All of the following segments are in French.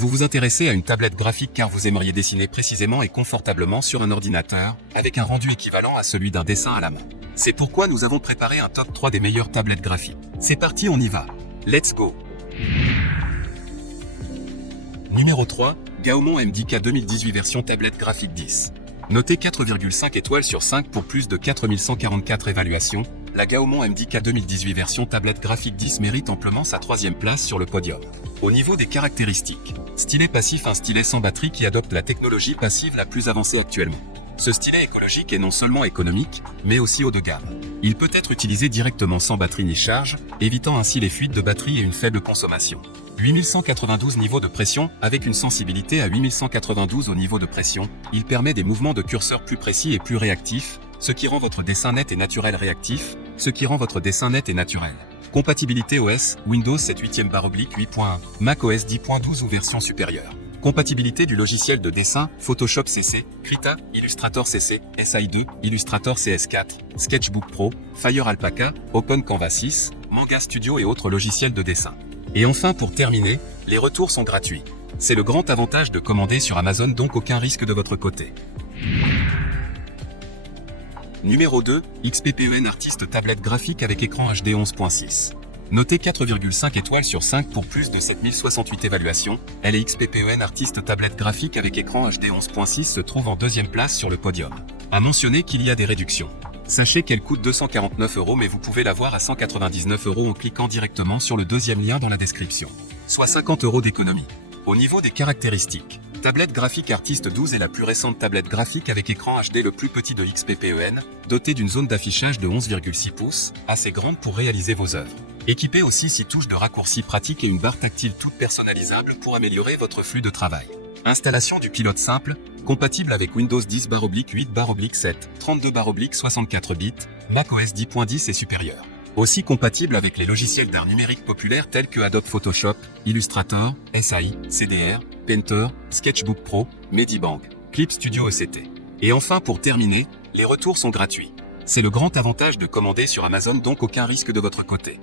Vous vous intéressez à une tablette graphique car vous aimeriez dessiner précisément et confortablement sur un ordinateur, avec un rendu équivalent à celui d'un dessin à la main. C'est pourquoi nous avons préparé un top 3 des meilleures tablettes graphiques. C'est parti, on y va. Let's go. Numéro 3, Gaomon MDK 2018 version tablette graphique 10. Notée 4,5 étoiles sur 5 pour plus de 4144 évaluations, la Gaomon MDK 2018 version tablette graphique 10 mérite amplement sa 3e place sur le podium. Au niveau des caractéristiques, stylet passif, un stylet sans batterie qui adopte la technologie passive la plus avancée actuellement. Ce stylet écologique est non seulement économique, mais aussi haut de gamme. Il peut être utilisé directement sans batterie ni charge, évitant ainsi les fuites de batterie et une faible consommation. 8192 niveaux de pression, avec une sensibilité à 8192 au niveau de pression, il permet des mouvements de curseur plus précis et plus réactifs, ce qui rend votre dessin net et naturel réactif, Compatibilité OS, Windows 7 8/8.1, Mac OS 10.12 ou version supérieure. Compatibilité du logiciel de dessin, Photoshop CC, Krita, Illustrator CC, SI2, Illustrator CS4, Sketchbook Pro, Fire Alpaca, Open Canva 6, Manga Studio et autres logiciels de dessin. Et enfin pour terminer, les retours sont gratuits. C'est le grand avantage de commander sur Amazon, donc aucun risque de votre côté. Numéro 2, XPPEN Artist tablette graphique avec écran HD 11.6. Notée 4,5 étoiles sur 5 pour plus de 7068 évaluations, elle est XPPEN Artist tablette graphique avec écran HD 11.6 se trouve en 2e place sur le podium. À mentionner qu'il y a des réductions. Sachez qu'elle coûte 249 € mais vous pouvez l'avoir à 199 € en cliquant directement sur le 2e lien dans la description. Soit 50 € d'économie. Au niveau des caractéristiques, tablette graphique Artist 12 est la plus récente tablette graphique avec écran HD le plus petit de XPPEN, dotée d'une zone d'affichage de 11,6 pouces, assez grande pour réaliser vos œuvres. Équipée aussi 6 touches de raccourci pratiques et une barre tactile toute personnalisable pour améliorer votre flux de travail. Installation du pilote simple, compatible avec Windows 10/8/7, 32/64 bits, Mac OS 10.10 et supérieur. Aussi compatible avec les logiciels d'art numérique populaires tels que Adobe Photoshop, Illustrator, SAI, CDR, Painter, Sketchbook Pro, Medibang, Clip Studio ECT. Et enfin pour terminer, les retours sont gratuits. C'est le grand avantage de commander sur Amazon, donc aucun risque de votre côté.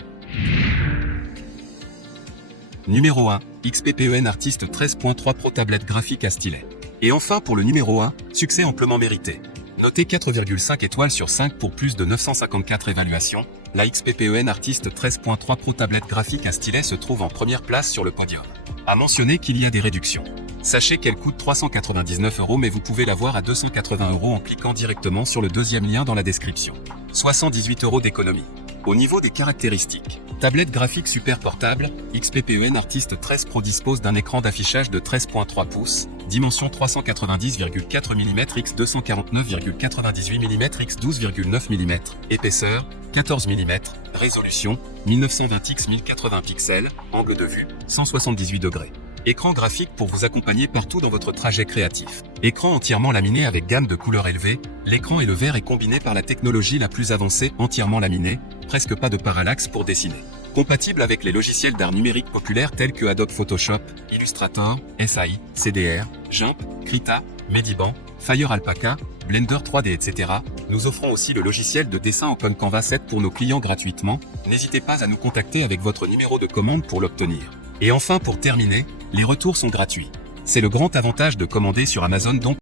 Numéro 1, XPPEN Artist 13.3 Pro tablette graphique à stylet. Et enfin pour le numéro 1, succès amplement mérité. Notée 4,5 étoiles sur 5 pour plus de 954 évaluations, la XPPEN Artist 13.3 Pro tablette graphique à stylet se trouve en 1re place sur le podium. À mentionner qu'il y a des réductions. Sachez qu'elle coûte 399 € mais vous pouvez l'avoir à 280 € en cliquant directement sur le 2e lien dans la description. Soit 118 € d'économie. Au niveau des caractéristiques, tablette graphique super portable, XPPEN Artist 13 Pro dispose d'un écran d'affichage de 13.3 pouces, dimension 390,4 mm x 249,98 mm x 12,9 mm, épaisseur 14 mm, résolution 1920 x 1080 pixels, angle de vue 178 degrés. Écran graphique pour vous accompagner partout dans votre trajet créatif. Écran entièrement laminé avec gamme de couleurs élevée, l'écran et le verre est combiné par la technologie la plus avancée, entièrement laminé, presque pas de parallaxe pour dessiner. Compatible avec les logiciels d'art numérique populaires tels que Adobe Photoshop, Illustrator, SAI, CDR, GIMP, Krita, Medibang, Fire Alpaca, Blender 3D, etc. Nous offrons aussi le logiciel de dessin Open Canva 7 pour nos clients gratuitement. N'hésitez pas à nous contacter avec votre numéro de commande pour l'obtenir. Et enfin pour terminer, les retours sont gratuits. C'est le grand avantage de commander sur Amazon, donc